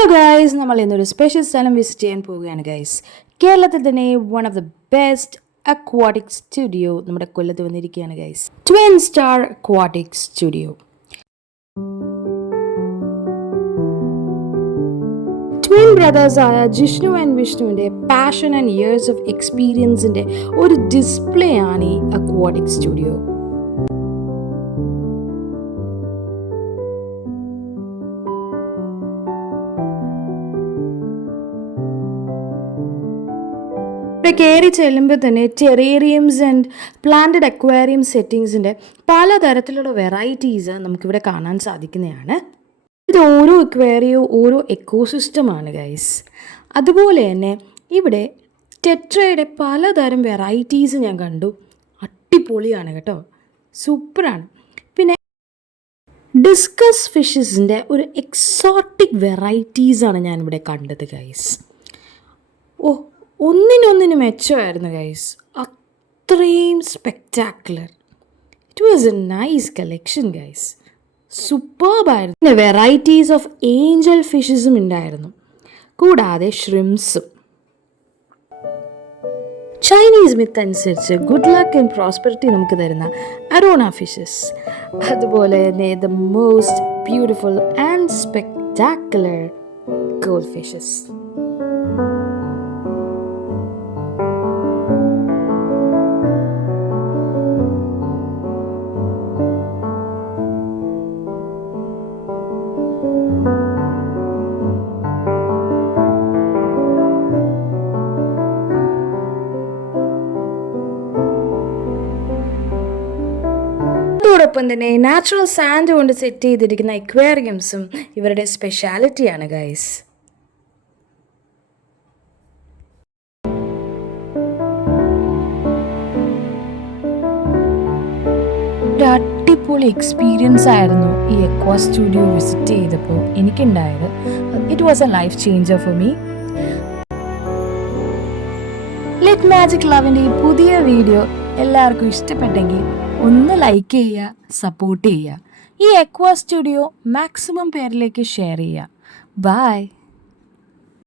Hello guys, നമ്മൾ ഇന്നൊരു special സ്ഥലം വിസിറ്റ് ചെയ്യാൻ പോവുകയാണ് ഗൈസ്. കേരളത്തിൽ തന്നെ one of the best aquatic studio നമ്മുടെ കൊല്ലത്ത് വന്നിരിക്കുകയാണ് guys. Twin star aquatic studio. Twin ബ്രദേഴ്സായ ജിഷ്ണു ആൻഡ് വിഷ്ണുവിൻ്റെ പാഷൻ ആൻഡ് ഇയേഴ്സ് ഓഫ് എക്സ്പീരിയൻസിൻ്റെ ഒരു ഡിസ്പ്ലേ ആണ് ഈ അക്വാട്ടിക് സ്റ്റുഡിയോ. ഇവിടെ കയറി ചെല്ലുമ്പോൾ തന്നെ ടെറേറിയംസ് ആൻഡ് പ്ലാന്റഡ് അക്വേറിയം സെറ്റിങ്സിൻ്റെ പലതരത്തിലുള്ള വെറൈറ്റീസ് നമുക്കിവിടെ കാണാൻ സാധിക്കുന്നതാണ്. ഇത് ഓരോ അക്വേറിയവും ഓരോ എക്കോസിസ്റ്റമാണ് ഗൈസ്. അതുപോലെ തന്നെ ഇവിടെ ടെട്രയുടെ പലതരം വെറൈറ്റീസ് ഞാൻ കണ്ടു. അടിപൊളിയാണ് കേട്ടോ, സൂപ്പറാണ്. പിന്നെ ഡിസ്കസ് ഫിഷസിൻ്റെ ഒരു എക്സോട്ടിക് വെറൈറ്റീസാണ് ഞാനിവിടെ കണ്ടത് ഗൈസ്. ഒന്നിനൊന്നിന് മെച്ചമായിരുന്നു ഗൈസ്, അത്രയും spectacular. It was a nice collection guys, സൂപ്പർബായിരുന്നു. പിന്നെ വെറൈറ്റീസ് ഓഫ് ഏഞ്ചൽ ഫിഷസും ഉണ്ടായിരുന്നു, കൂടാതെ ഷ്രിംസും. ചൈനീസ് മിത്ത് അനുസരിച്ച് ഗുഡ് ലക്ക് ആൻഡ് പ്രോസ്പെറിറ്റി നമുക്ക് തരുന്ന അരോണ ഫിഷസ്, അതുപോലെ തന്നെ the most beautiful and spectacular gold fishes. അതോടൊപ്പം തന്നെ നാച്ചുറൽ സാൻഡ് കൊണ്ട് സെറ്റ് ചെയ്തിരിക്കുന്ന അക്വേറിയംസും ഇവരുടെ സ്പെഷ്യാലിറ്റിയാണ് ഗൈസ്. ഒരു അടിപൊളി എക്സ്പീരിയൻസ് ആയിരുന്നു ഈ അക്വാ സ്റ്റുഡിയോ വിസിറ്റ് ചെയ്തപ്പോൾ എനിക്കുണ്ടായത്. It was a life changer for me. Lit magic ലവിൻ്റെ ഈ പുതിയ വീഡിയോ എല്ലാവർക്കും ഇഷ്ടപ്പെട്ടെങ്കിൽ ഒന്ന് ലൈക്ക് ചെയ്യുക, സപ്പോർട്ട് ചെയ്യുക. ഈ അക്വാ സ്റ്റുഡിയോ മാക്സിമം പേരിലേക്ക് ഷെയർ ചെയ്യുക. ബൈ.